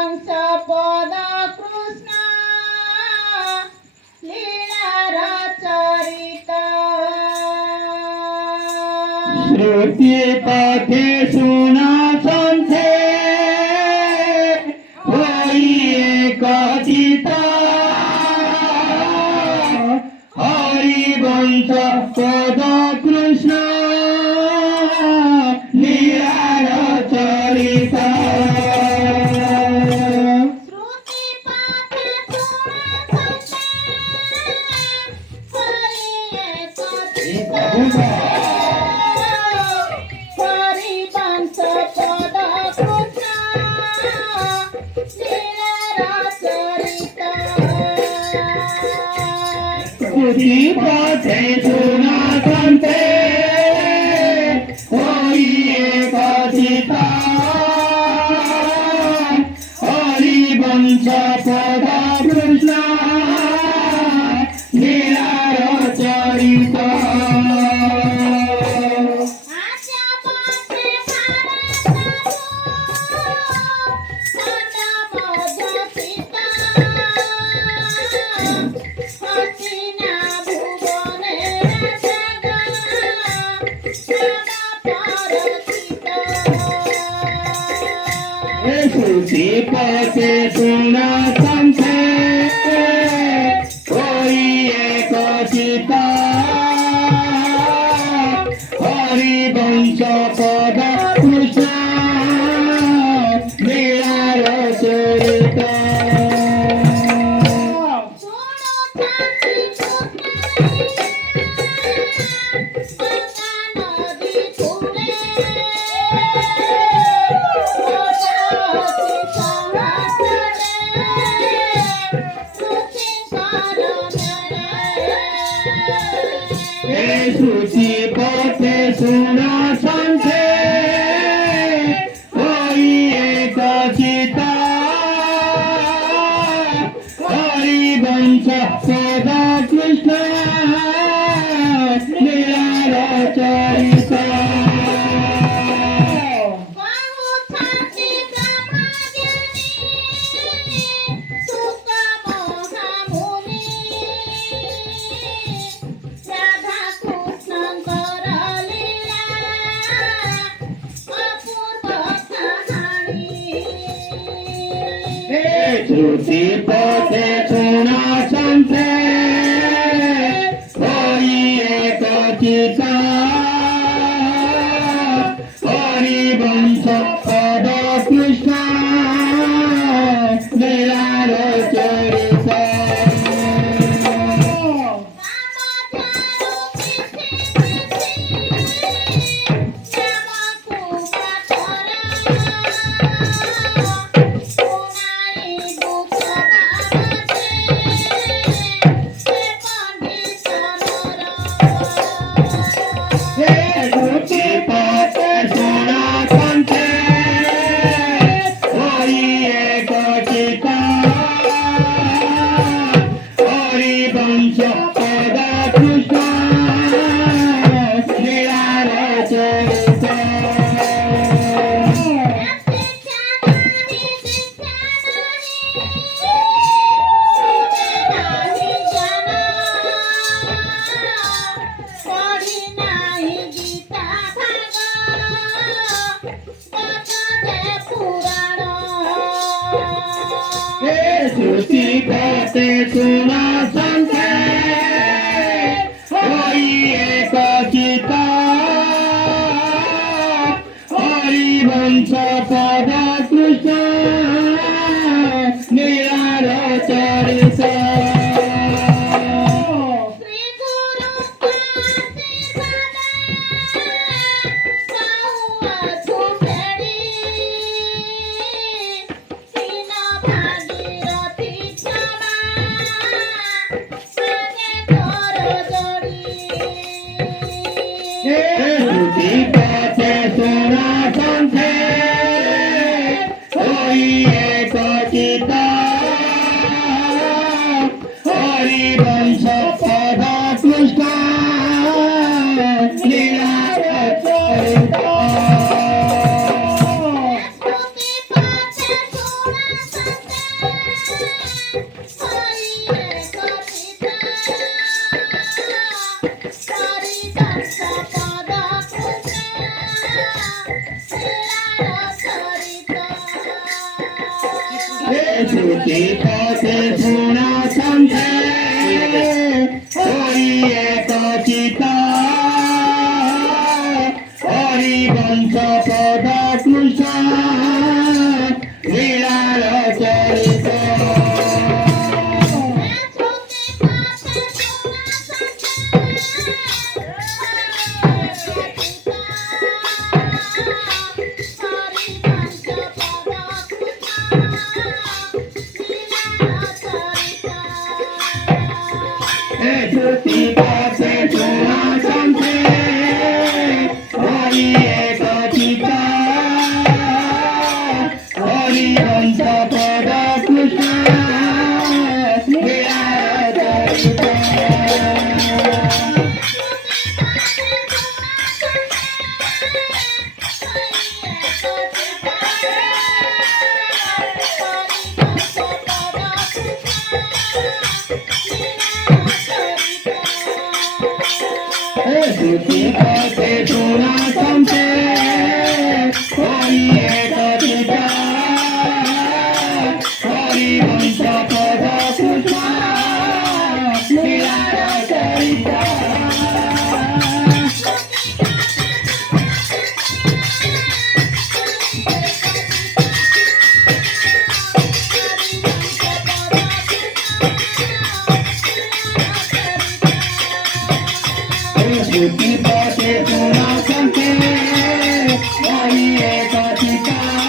वंश पद कृष्ण लीलार चरित श्रुति पथे सुना संथे एक चिता हरिवंश पद कृष्ण लीलार चरिता श्रुति पाठे सुना संते हरिवंश पद कृष्ण लीलार चरित श्रुति पथे सुना संते एक चिता हरिवंश पद कृष्ण लीलार चरिता आशा पाठे भारत सीता हसीना भुवने जगा श्रुति पथे सुना संथे एक चिता हरिवंश पद कृष्ण लीलार चरिता श्रुति पथे सुना संथे एक चिता हरिवंश पद कृष्ण लीलार चरिता श्रुति पथे सुना संथे एक चिता हरिवंश पद कृष्ण लीलार चरिता श्रुति पथे सुना संथे एक चिता हरिवंश पद कृष्ण लीलार चरिता श्रुति पथे सुना संथे एक चिता हरिवंश पद कृष्ण लीलार चरिता श्रुति पथे सुना संथे एक चिता हरिवंश पद कृष्ण लीलार चरिता स्तुति पाठे सुना हरिवंश पद कृष्ण लीला चरिता हे श्रुती पथे सुना संते हरि एक चिता हरिवंश पद कृष्ण लीला चरिता हे श्रुती पथे सुना संते हरि एक चिता हरिवंश पद कृष्ण लीला चरिता श्रुति पथे सुना संते हरि एक चिता हरिवंश पद कृष्ण लीला चरिता श्रुति पथे सुना संते हरि एक चिता